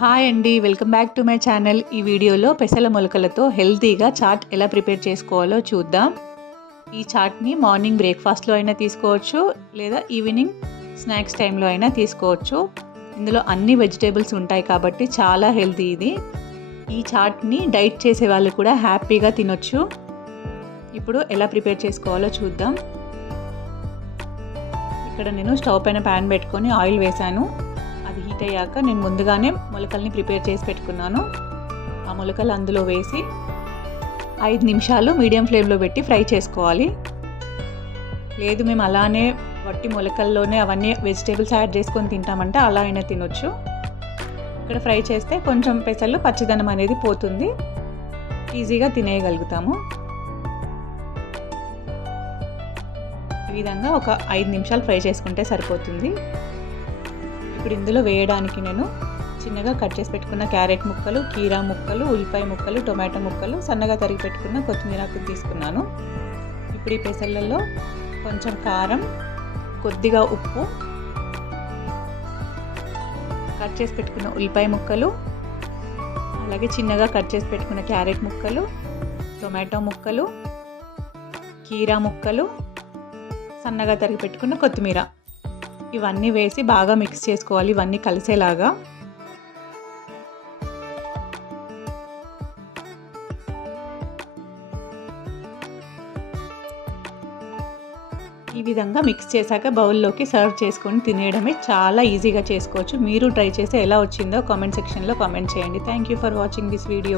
Hi అండి, welcome back to my channel. ఈ వీడియోలో పెసల మొలకలతో హెల్తీగా చాట్ ఎలా ప్రిపేర్ చేసుకోవాలో చూద్దాం. ఈ చాట్ని మార్నింగ్ బ్రేక్ఫాస్ట్లో అయినా తీసుకోవచ్చు, లేదా ఈవినింగ్ స్నాక్స్ టైంలో అయినా తీసుకోవచ్చు. ఇందులో అన్ని వెజిటేబుల్స్ ఉంటాయి కాబట్టి చాలా హెల్తీ ఇది. ఈ చాట్ని డైట్ చేసే వాళ్ళు కూడా హ్యాపీగా తినొచ్చు. ఇప్పుడు ఎలా ప్రిపేర్ చేసుకోవాలో చూద్దాం. ఇక్కడ నేను స్టవ్ పైన ప్యాన్ పెట్టుకొని ఆయిల్ వేసాను. అది హీట్ అయ్యాక నేను ముందుగానే మొలకల్ని ప్రిపేర్ చేసి పెట్టుకున్నాను. ఆ మొలకలు అందులో వేసి 5 నిమిషాలు మీడియం ఫ్లేమ్లో పెట్టి ఫ్రై చేసుకోవాలి. లేదు మేము అలానే వట్టి మొలకల్లోనే అవన్నీ వెజిటేబుల్స్ యాడ్ చేసుకొని తింటామంటే అలా అయినా తినొచ్చు. ఇక్కడ ఫ్రై చేస్తే కొంచెం పెసలు పచ్చిదనం అనేది పోతుంది, ఈజీగా తినేయగలుగుతాము. ఈ విధంగా ఒక 5 నిమిషాలు ఫ్రై చేసుకుంటే సరిపోతుంది. ఇప్పుడు ఇందులో వేయడానికి నేను చిన్నగా కట్ చేసి పెట్టుకున్న క్యారెట్ ముక్కలు, కీరా ముక్కలు, ఉల్లిపాయ ముక్కలు, టొమాటో ముక్కలు, సన్నగా తరిగి పెట్టుకున్న కొత్తిమీర ఆకులు తీసుకున్నాను. ఇప్పుడు ఈ పెసలలో కొంచెం కారం, కొద్దిగా ఉప్పు, కట్ చేసి పెట్టుకున్న ఉల్లిపాయ ముక్కలు, అలాగే చిన్నగా కట్ చేసి పెట్టుకున్న క్యారెట్ ముక్కలు, టొమాటో ముక్కలు, కీరా ముక్కలు, సన్నగా తరిగి పెట్టుకున్న కొత్తిమీర, ఇవన్నీ వేసి బాగా మిక్స్ చేసుకోవాలి, ఇవన్నీ కలిసేలాగా. ఈ విధంగా మిక్స్ చేశాక బౌల్లోకి సర్వ్ చేసుకొని తినేయడమే. చాలా ఈజీగా చేసుకోవచ్చు. మీరు ట్రై చేసి ఎలా వచ్చిందో కామెంట్ సెక్షన్లో కామెంట్ చేయండి. Thank you for watching this video.